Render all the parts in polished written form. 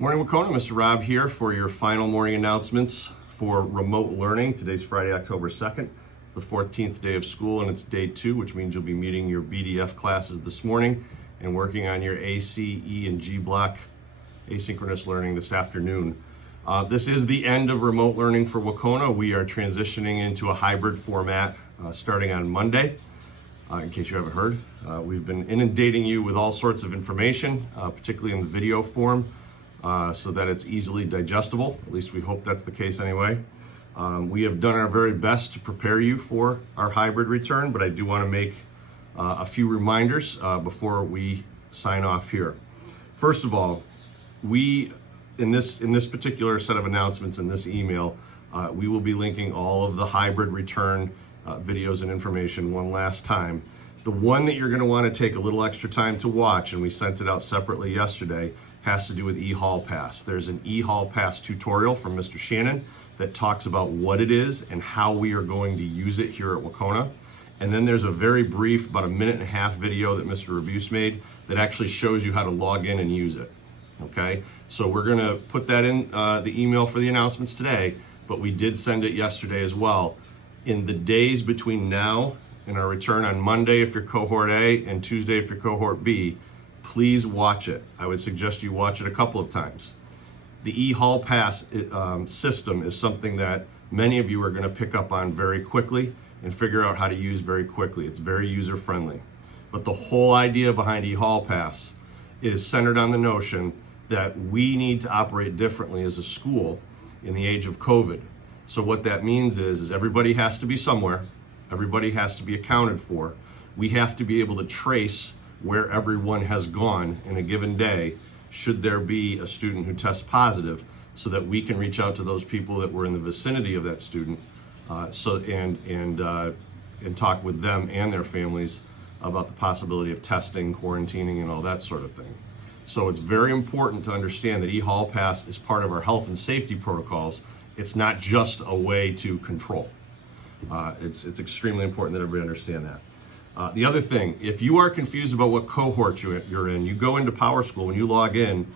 Morning, Wahconah. Mr. Rob here for your final morning announcements for remote learning. Today's Friday, October 2nd. It's the 14th day of school and it's day 2, which means you'll be meeting your BDF classes this morning and working on your ACE and G block asynchronous learning this afternoon. This is the end of remote learning for Wahconah. We are transitioning into a hybrid format starting on Monday. In case you haven't heard, we've been inundating you with all sorts of information, particularly in the video form, so that it's easily digestible. At least we hope that's the case anyway. We have done our very best to prepare you for our hybrid return, but I do want to make a few reminders before we sign off here. First of all, we in this particular set of announcements in this email, we will be linking all of the hybrid return videos and information one last time. The one that you're going to want to take a little extra time to watch, and we sent it out separately yesterday, has to do with eHall Pass. There's an eHall Pass tutorial from Mr. Shannon that talks about what it is and how we are going to use it here at Wahconah. And then there's a very brief, about a minute and a half video that Mr. Rebuse made that actually shows you how to log in and use it. Okay, so we're going to put that in the email for the announcements today, but we did send it yesterday as well. In the days between now and our return on Monday if you're cohort A and Tuesday if you're cohort B, please watch it. I would suggest you watch it a couple of times. The eHall Pass system is something that many of you are going to pick up on very quickly and figure out how to use very quickly. It's very user-friendly. But the whole idea behind eHall Pass is centered on the notion that we need to operate differently as a school in the age of COVID. So what that means is everybody has to be somewhere, everybody has to be accounted for. We have to be able to trace where everyone has gone in a given day should there be a student who tests positive, so that we can reach out to those people that were in the vicinity of that student and talk with them and their families about the possibility of testing, quarantining, and all that sort of thing. So it's very important to understand that eHall Pass is part of our health and safety protocols. It's not just a way to control. It's extremely important that everybody understand that. The other thing, if you are confused about what cohort you're in, you go into PowerSchool. When you log in,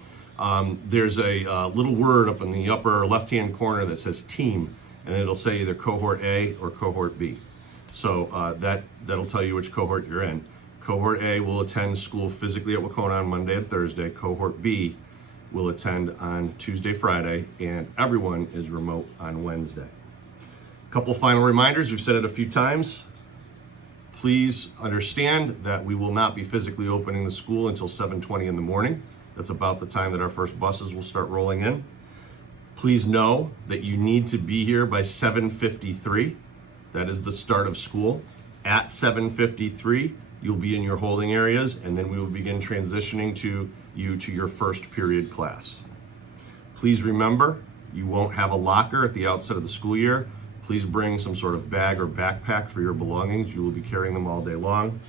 there's a little word up in the upper left-hand corner that says team, and it'll say either cohort A or cohort B. So that'll tell you which cohort you're in. Cohort A will attend school physically at Wahconah on Monday and Thursday. Cohort B will attend on Tuesday, Friday, and everyone is remote on Wednesday. A couple final reminders, we've said it a few times. Please understand that we will not be physically opening the school until 7:20 in the morning. That's about the time that our first buses will start rolling in. Please know that you need to be here by 7:53. That is the start of school. At 7:53, you'll be in your holding areas, and then we will begin transitioning you to your first period class. Please remember, you won't have a locker at the outset of the school year. Please bring some sort of bag or backpack for your belongings. You will be carrying them all day long.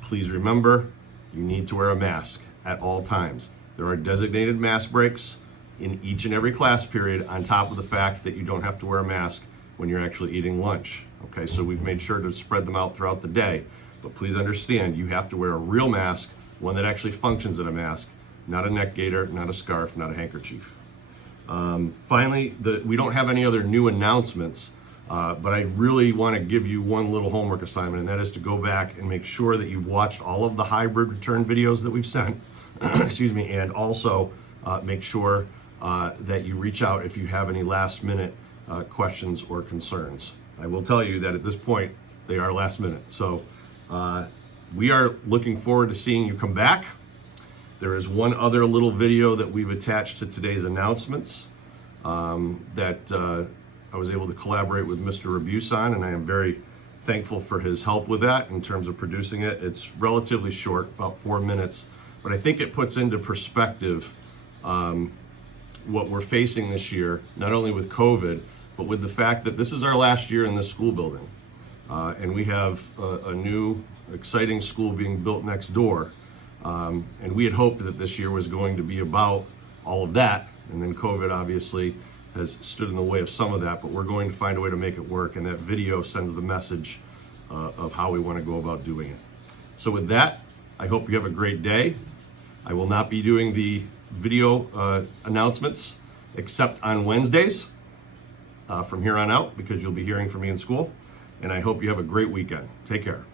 Please remember, you need to wear a mask at all times. There are designated mask breaks in each and every class period, on top of the fact that you don't have to wear a mask when you're actually eating lunch. Okay, so we've made sure to spread them out throughout the day. But please understand, you have to wear a real mask, one that actually functions as a mask, not a neck gaiter, not a scarf, not a handkerchief. Finally, we don't have any other new announcements. But I really want to give you one little homework assignment, and that is to go back and make sure that you've watched all of the hybrid return videos that we've sent, excuse me, and also make sure that you reach out if you have any last minute questions or concerns. I will tell you that at this point, they are last minute. So we are looking forward to seeing you come back. There is one other little video that we've attached to today's announcements that I was able to collaborate with Mr. Rebuse on, and I am very thankful for his help with that in terms of producing it. It's relatively short, about 4 minutes, but I think it puts into perspective what we're facing this year, not only with COVID, but with the fact that this is our last year in this school building. And we have a new, exciting school being built next door. And we had hoped that this year was going to be about all of that, and then COVID obviously has stood in the way of some of that, but we're going to find a way to make it work, and that video sends the message of how we want to go about doing it. So with that, I hope you have a great day. I will not be doing the video announcements except on Wednesdays from here on out, because you'll be hearing from me in school. And I hope you have a great weekend. Take care.